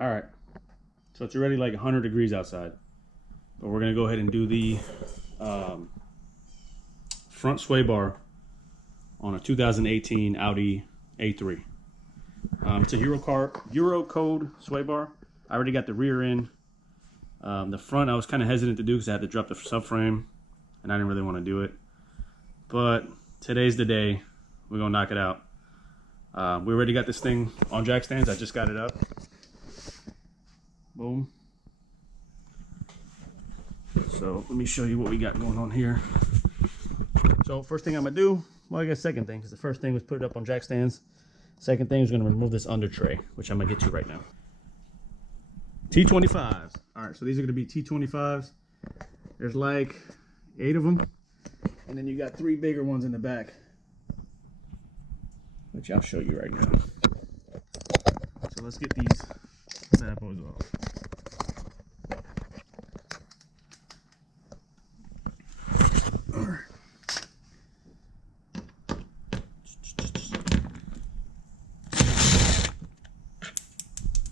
All right, so it's already like 100 degrees outside, but we're gonna go ahead and do the front sway bar on a 2018 Audi A3. It's a Euro code sway bar. I already got the rear end. The front I was kind of hesitant to do because I had to drop the subframe, and I didn't really want to do it. But today's the day. We're gonna knock it out. We already got this thing on jack stands. I just got it up. Boom. So let me show you what we got going on here. So first thing I'm gonna do, well, I guess second thing, because the first thing was put it up on jack stands. Second thing is gonna remove this under tray, which I'm gonna get to right now. T25s. All right, so these are gonna be T25s. There's like 8 of them, and then you got 3 bigger ones in the back, which I'll show you right now. So let's get these bad boys off.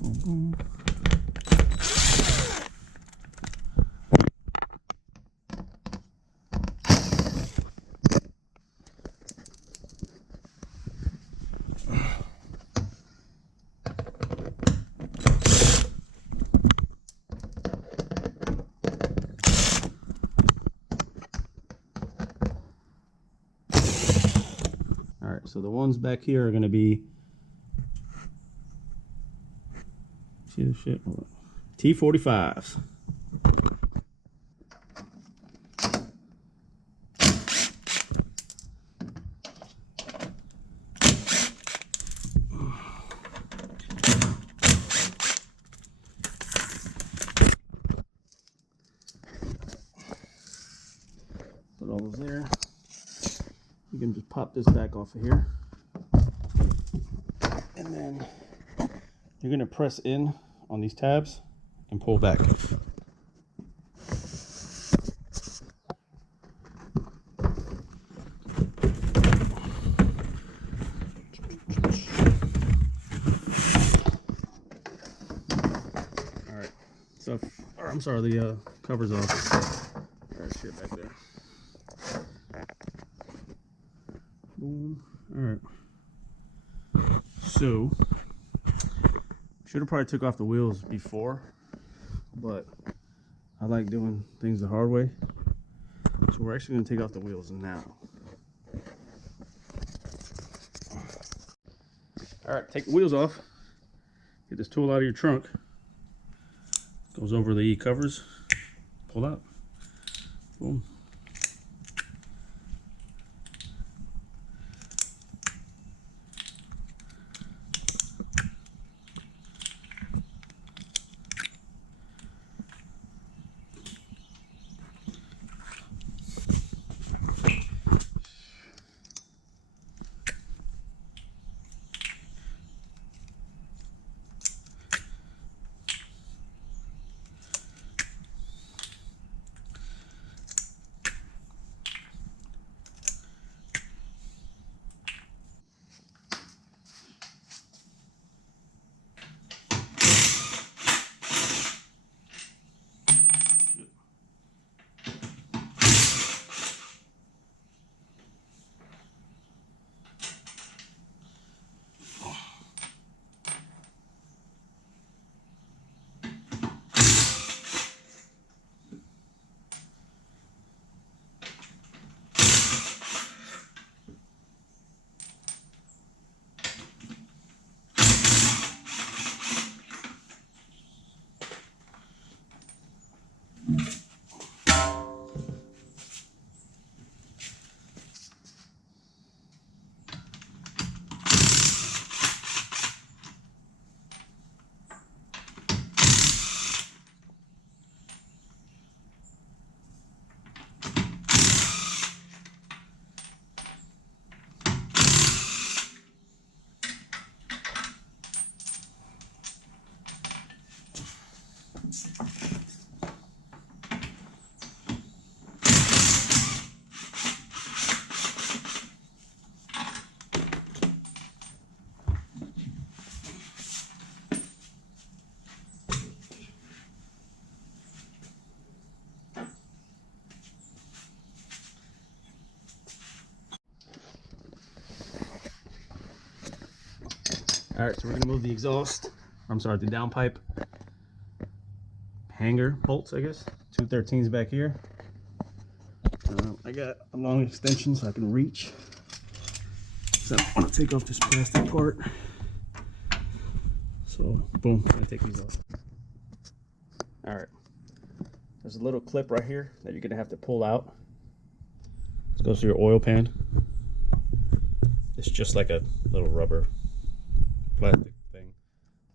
Boom, boom. All right, so the ones back here are going to be T45s. Put all those there. You can just pop this back off of here. And then you're going to press in on these tabs and pull back. All right. So, I'm sorry, the cover's off. All right, shit back there. Boom. All right. So, should have probably took off the wheels before, but I like doing things the hard way. So we're actually going to take off the wheels now. All right, take the wheels off. Get this tool out of your trunk. Goes over the covers. Pull out. Boom. All right, so we're gonna move the exhaust. I'm sorry, the downpipe hanger bolts, I guess. 213s back here. I got a long extension so I can reach. So I want to take off this plastic part. So boom, I'm gonna take these off. All right, there's a little clip right here that you're gonna have to pull out. It goes through your oil pan. It's just like a little rubber plastic thing.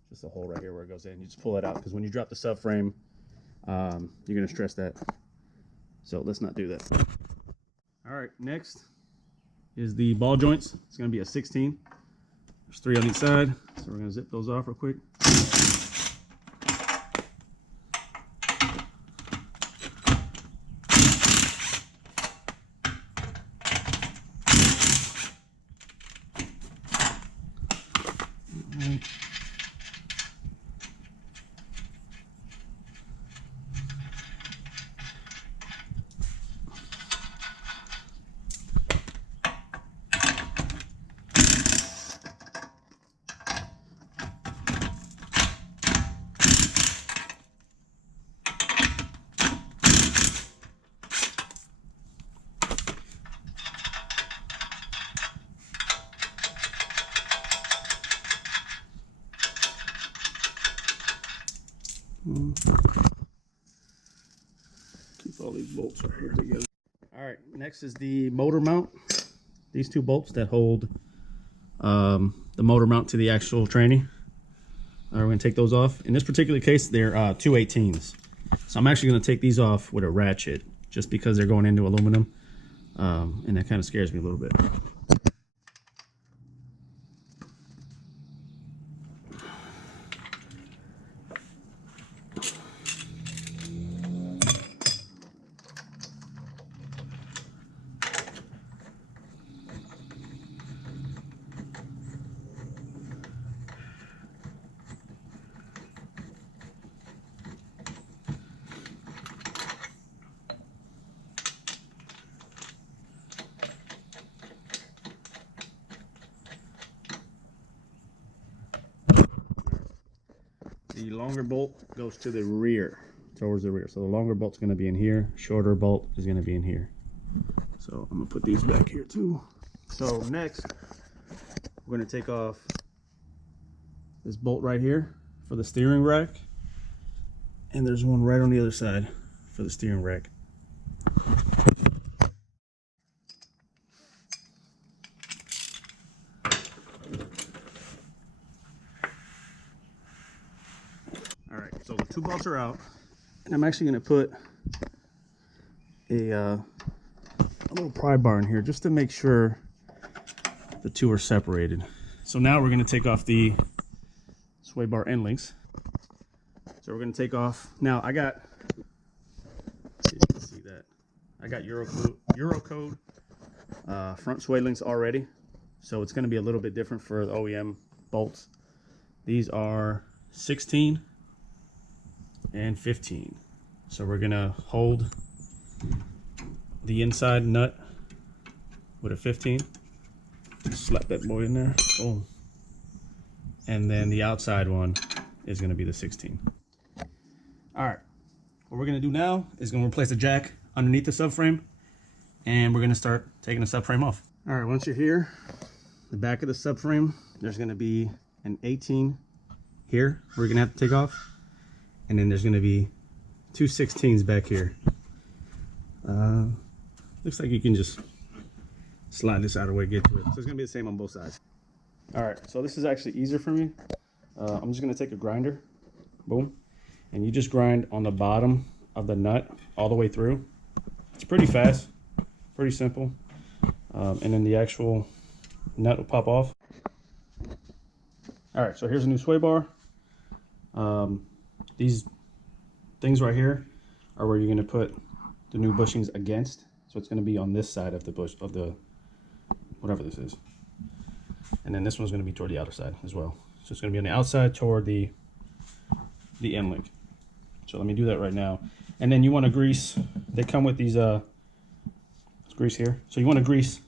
Just a hole right here where it goes in. You just pull it out because when you drop the subframe, you're gonna stress that. So let's not do that. All right, next is the ball joints. It's gonna be a 16. There's 3 on each side, so we're gonna zip those off real quick. Keep all these bolts right here together. All right, next is the motor mount. These 2 bolts that hold the motor mount to the actual tranny. We're going to take those off. In this particular case, they're 218s. So I'm actually going to take these off with a ratchet just because they're going into aluminum. And that kind of scares me a little bit. The longer bolt goes to the rear, towards the rear. So the longer bolt's going to be in here, shorter bolt is going to be in here. So I'm going to put these back here too. So next, we're going to take off this bolt right here for the steering rack. And there's one right on the other side for the steering rack. Alright, so the 2 bolts are out, and I'm actually going to put a little pry bar in here just to make sure the 2 are separated. So now we're going to take off the sway bar end links. So we're going to take off. Now I got, see if you can see that, I got Eurocode front sway links already. So it's going to be a little bit different for the OEM bolts. These are 16 and 15. So we're gonna hold the inside nut with a 15. Slap that boy in there. Boom. And then the outside one is gonna be the 16. All right. What we're gonna do now is gonna replace the jack underneath the subframe, and we're gonna start taking the subframe off. All right. Once you're here, the back of the subframe, there's gonna be an 18 here we're gonna have to take off. And then there's going to be 2 16s back here. Looks like you can just slide this out of the way, get to it. So it's going to be the same on both sides. All right, so this is actually easier for me. I'm just going to take a grinder, boom, and you just grind on the bottom of the nut all the way through. It's pretty fast, pretty simple. And then the actual nut will pop off. All right, so here's a new sway bar. These things right here are where you're going to put the new bushings against. So it's going to be on this side of the bush, of the whatever this is. And then this one's going to be toward the outer side as well. So it's going to be on the outside toward the end link. So let me do that right now. And then you want to grease. They come with these grease here. So you want to grease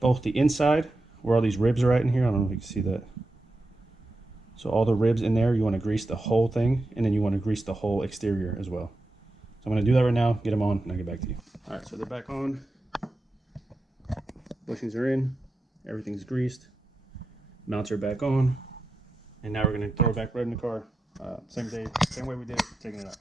both the inside where all these ribs are right in here. I don't know if you can see that. So all the ribs in there, you want to grease the whole thing, and then you want to grease the whole exterior as well. So I'm going to do that right now, get them on, and I'll get back to you. All right, so they're back on. Bushings are in, everything's greased. Mounts are back on. And now we're going to throw it back right in the car. Same way we did it, taking it out.